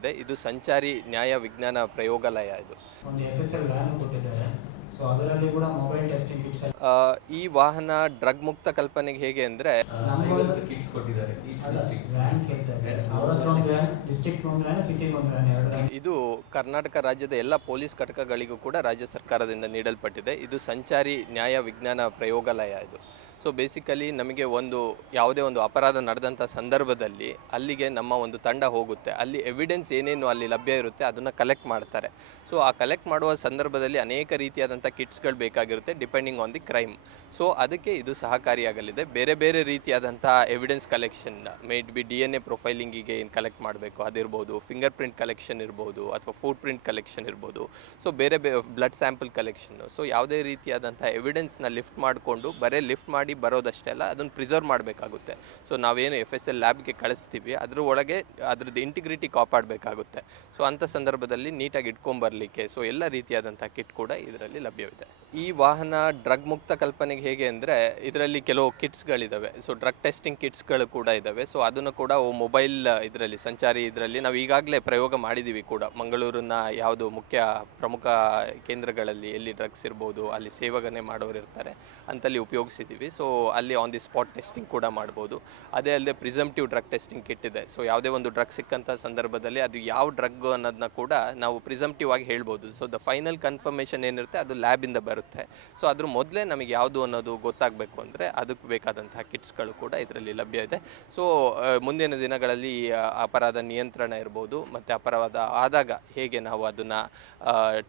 ಇದೆ. ಇದು ಸಂಚಾರಿ ನ್ಯಾಯ ವಿಜ್ಞಾನ ಪ್ರಯೋಗಾಲಯ ಇದು. ಒಂದು FSL ವ್ಯಾನ್ ಕೊಟ್ಟಿದ್ದಾರೆ. ಸೊ ಅದರಲ್ಲಿ ಕೂಡ ಮೊಬೈಲ್ ಟೆಸ್ಟಿಂಗ್ ಕಿಟ್ಸ್ ಈ ವಾಹನ ಡ್ರಗ್ ಮುಕ್ತ ಕಲ್ಪನೆಗೆ ಹೇಗೆ ಅಂದರೆ ಕಿಟ್ಸ್ ಕೊಟ್ಟಿದ್ದಾರೆ. ವ್ಯಾನ್ ಕೇಳ್ತಾರೆ. ಅವರ ಹತ್ರ ಒಂದು ವ್ಯಾನ್, ಡಿಸ್ಟ್ರಿಕ್ಟ್ ಒಂದು ವ್ಯಾನ್, ಸಿಟಿಗೆ ಒಂದು ವ್ಯಾನ್, ಎರಡು ವ್ಯಾನ್. ಇದು ಕರ್ನಾಟಕ ರಾಜ್ಯದ ಎಲ್ಲ ಪೊಲೀಸ್ ಘಟಕಗಳಿಗೂ ಕೂಡ ರಾಜ್ಯ ಸರ್ಕಾರದಿಂದ ನೀಡಲ್ಪಟ್ಟಿದೆ. ಇದು ಸಂಚಾರಿ ನ್ಯಾಯ ವಿಜ್ಞಾನ ಪ್ರಯೋಗಾಲಯ ಇದು. ಸೊ ಬೇಸಿಕಲಿ ನಮಗೆ ಯಾವುದೇ ಒಂದು ಅಪರಾಧ ನಡೆದಂಥ ಸಂದರ್ಭದಲ್ಲಿ ಅಲ್ಲಿಗೆ ನಮ್ಮ ಒಂದು ತಂಡ ಹೋಗುತ್ತೆ. ಅಲ್ಲಿ ಎವಿಡೆನ್ಸ್ ಏನೇನು ಅಲ್ಲಿ ಲಭ್ಯ ಇರುತ್ತೆ ಅದನ್ನು ಕಲೆಕ್ಟ್ ಮಾಡ್ತಾರೆ. ಸೊ ಆ ಕಲೆಕ್ಟ್ ಮಾಡುವ ಸಂದರ್ಭದಲ್ಲಿ ಅನೇಕ ರೀತಿಯಾದಂಥ ಕಿಟ್ಸ್ಗಳು ಬೇಕಾಗಿರುತ್ತೆ depending on the crime. So ಅದಕ್ಕೆ ಇದು ಸಹಕಾರಿಯಾಗಲಿದೆ. ಬೇರೆ ಬೇರೆ ರೀತಿಯಾದಂಥ evidence collection, made B DNA ಪ್ರೊಫೈಲಿಂಗಿಗೆ ಏನು ಕಲೆಕ್ಟ್ ಮಾಡಬೇಕು ಅದಿರ್ಬೋದು, ಫಿಂಗರ್ ಪ್ರಿಂಟ್ ಕಲೆಕ್ಷನ್ ಇರ್ಬೋದು, ಅಥವಾ ಫುಟ್ ಪ್ರಿಂಟ್ ಕಲೆಕ್ಷನ್ ಇರ್ಬೋದು. ಸೊ ಬೇರೆ ಬ್ಲಡ್ ಸ್ಯಾಂಪಲ್ ಕಲೆಕ್ಷನ್ನು. ಸೊ ಯಾವುದೇ ರೀತಿಯಾದಂಥ ಎವಿಡೆನ್ಸ್ನ ಲಿಫ್ಟ್ ಮಾಡಿಕೊಂಡು ಲಿಫ್ಟ್ ಮಾಡಿ ಬರೋದಷ್ಟೇ ಅಲ್ಲ, ಅದನ್ನು ಪ್ರಿಸರ್ವ್ ಮಾಡಬೇಕಾಗುತ್ತೆ. ಸೊ ನಾವೇನು FSL ಲ್ಯಾಬ್ಗೆ ಕಳಿಸ್ತೀವಿ ಅದ್ರ ಒಳಗೆ ಅದ್ರದ್ದು ಇಂಟಿಗ್ರಿಟಿ ಕಾಪಾಡಬೇಕಾಗುತ್ತೆ. ಸೊ ಅಂಥ ಸಂದರ್ಭದಲ್ಲಿ ನೀಟಾಗಿ ಇಟ್ಕೊಂಬರಲಿಕ್ಕೆ ಸೊ ಎಲ್ಲ ರೀತಿಯಾದಂಥ ಕಿಟ್ ಕೂಡ ಇದರಲ್ಲಿ ಲಭ್ಯವಿದೆ. ಈ ವಾಹನ ಡ್ರಗ್ ಮುಕ್ತ ಕಲ್ಪನೆಗೆ ಹೇಗೆ ಅಂದರೆ ಇದರಲ್ಲಿ ಕೆಲವು ಕಿಟ್ಸ್ಗಳಿದ್ದಾವೆ. ಸೊ ಡ್ರಗ್ ಟೆಸ್ಟಿಂಗ್ ಕಿಟ್ಸ್ಗಳು ಕೂಡ ಇದ್ದಾವೆ. ಸೊ ಅದನ್ನು ಕೂಡ ಮೊಬೈಲ್ ಇದರಲ್ಲಿ ಸಂಚಾರಿ ಇದರಲ್ಲಿ ನಾವು ಈಗಾಗಲೇ ಪ್ರಯೋಗ ಮಾಡಿದ್ದೀವಿ ಕೂಡ. ಮಂಗಳೂರಿನ ಯಾವುದು ಪ್ರಮುಖ ಕೇಂದ್ರಗಳಲ್ಲಿ ಎಲ್ಲಿ ಡ್ರಗ್ಸ್ ಇರ್ಬೋದು, ಅಲ್ಲಿ ಸೇವನೆ ಮಾಡೋರು ಇರ್ತಾರೆ ಅಂತಲ್ಲಿ ಉಪಯೋಗಿಸಿದ್ದೀವಿ. ಸೊ ಅಲ್ಲಿ ಆನ್ ದಿ ಸ್ಪಾಟ್ ಟೆಸ್ಟಿಂಗ್ ಕೂಡ ಮಾಡ್ಬೋದು. ಅದೇ ಅಲ್ಲದೆ ಪ್ರಿಸಂಪ್ಟಿವ್ ಡ್ರಗ್ ಟೆಸ್ಟಿಂಗ್ ಕಿಟ್ ಇದೆ. ಸೊ ಯಾವುದೇ ಒಂದು ಡ್ರಗ್ ಸಿಕ್ಕಂಥ ಸಂದರ್ಭದಲ್ಲಿ ಅದು ಯಾವ ಡ್ರಗ್ ಅನ್ನೋದನ್ನ ಕೂಡ ನಾವು ಪ್ರಿಸಂಪ್ಟಿವ್ ಆಗಿ ಹೇಳ್ಬೋದು. ಸೊ ದ ಫೈನಲ್ ಕನ್ಫರ್ಮೇಷನ್ ಏನಿರುತ್ತೆ ಅದು ಲ್ಯಾಬಿಂದ ಬರುತ್ತೆ. ಸೊ ಅದ್ರ ಮೊದಲೇ ನಮಗೆ ಯಾವುದು ಅನ್ನೋದು ಗೊತ್ತಾಗಬೇಕು ಅಂದರೆ ಅದಕ್ಕೆ ಬೇಕಾದಂತಹ ಕಿಟ್ಸ್ಗಳು ಕೂಡ ಇದರಲ್ಲಿ ಲಭ್ಯ ಇದೆ. ಸೊ ಮುಂದಿನ ದಿನಗಳಲ್ಲಿ ಅಪರಾಧ ನಿಯಂತ್ರಣ ಇರ್ಬೋದು, ಮತ್ತು ಅಪರಾಧ ಆದಾಗ ಹೇಗೆ ನಾವು ಅದನ್ನು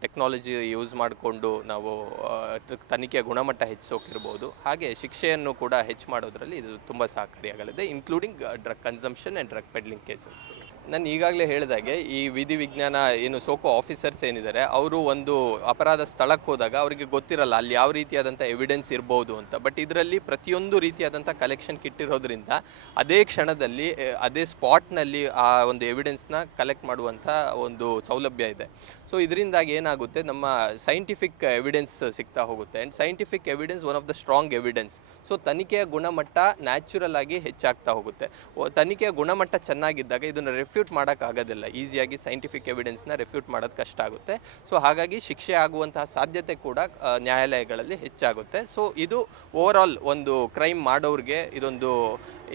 ಟೆಕ್ನಾಲಜಿ ಯೂಸ್ ಮಾಡಿಕೊಂಡು ನಾವು ತನಿಖೆಯ ಗುಣಮಟ್ಟ ಹೆಚ್ಚಿಸೋಕಿರ್ಬೋದು, ಹಾಗೆ ಶಿಕ್ಷೆಯನ್ನು ಕೂಡ ಹೆಚ್ಚು ಮಾಡೋದ್ರಲ್ಲಿ ಇದು ತುಂಬ ಸಹಕಾರಿಯಾಗಲಿದೆ, including drug consumption and drug peddling cases. ನಾನು ಈಗಾಗಲೇ ಹೇಳಿದಾಗೆ ಈ ವಿಧಿ ವಿಜ್ಞಾನ ಏನು ಸೋಕೋ ಆಫೀಸರ್ಸ್ ಏನಿದ್ದಾರೆ ಅವರು ಒಂದು ಅಪರಾಧ ಸ್ಥಳಕ್ಕೆ ಹೋದಾಗ ಅವರಿಗೆ ಗೊತ್ತಿರಲ್ಲ ಅಲ್ಲಿ ಯಾವ ರೀತಿಯಾದಂಥ ಎವಿಡೆನ್ಸ್ ಇರ್ಬೋದು ಅಂತ. ಬಟ್ ಇದರಲ್ಲಿ ಪ್ರತಿಯೊಂದು ರೀತಿಯಾದಂಥ ಕಲೆಕ್ಷನ್ ಕಿಟ್ ಇರೋದ್ರಿಂದ ಅದೇ ಕ್ಷಣದಲ್ಲಿ ಅದೇ ಸ್ಪಾಟ್ನಲ್ಲಿ ಆ ಒಂದು ಎವಿಡೆನ್ಸ್ನ ಕಲೆಕ್ಟ್ ಮಾಡುವಂಥ ಒಂದು ಸೌಲಭ್ಯ ಇದೆ. ಸೊ ಇದರಿಂದಾಗಿ ಏನಾಗುತ್ತೆ, ನಮ್ಮ ಸೈಂಟಿಫಿಕ್ ಎವಿಡೆನ್ಸ್ ಸಿಗ್ತಾ ಹೋಗುತ್ತೆ. And scientific evidence one of the strong evidence. So ತನಿಖೆಯ ಗುಣಮಟ್ಟ ನ್ಯಾಚುರಲ್ ಆಗಿ ಹೆಚ್ಚಾಗ್ತಾ ಹೋಗುತ್ತೆ. ತನಿಖೆಯ ಗುಣಮಟ್ಟ ಚೆನ್ನಾಗಿದ್ದಾಗ ಇದನ್ನು ರೆಫ್ಯೂಟ್ ಮಾಡೋಕ್ಕಾಗೋದಿಲ್ಲ. ಈಸಿಯಾಗಿ ಸೈಂಟಿಫಿಕ್ ಎವಿಡೆನ್ಸ್ನ ರೆಫ್ಯೂಟ್ ಮಾಡೋದು ಕಷ್ಟ ಆಗುತ್ತೆ. ಸೊ ಹಾಗಾಗಿ ಶಿಕ್ಷೆ ಆಗುವಂತಹ ಸಾಧ್ಯತೆ ಕೂಡ ನ್ಯಾಯಾಲಯಗಳಲ್ಲಿ ಹೆಚ್ಚಾಗುತ್ತೆ. ಸೊ ಇದು ಓವರ್ ಆಲ್ ಒಂದು ಕ್ರೈಮ್ ಮಾಡೋರಿಗೆ ಇದೊಂದು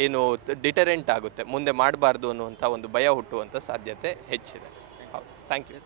ಏನು ಡಿಟರೆಂಟ್ ಆಗುತ್ತೆ, ಮುಂದೆ ಮಾಡಬಾರ್ದು ಅನ್ನುವಂಥ ಒಂದು ಭಯ ಹುಟ್ಟುವಂಥ ಸಾಧ್ಯತೆ ಹೆಚ್ಚಿದೆ. ಹೌದು, ಥ್ಯಾಂಕ್ ಯು.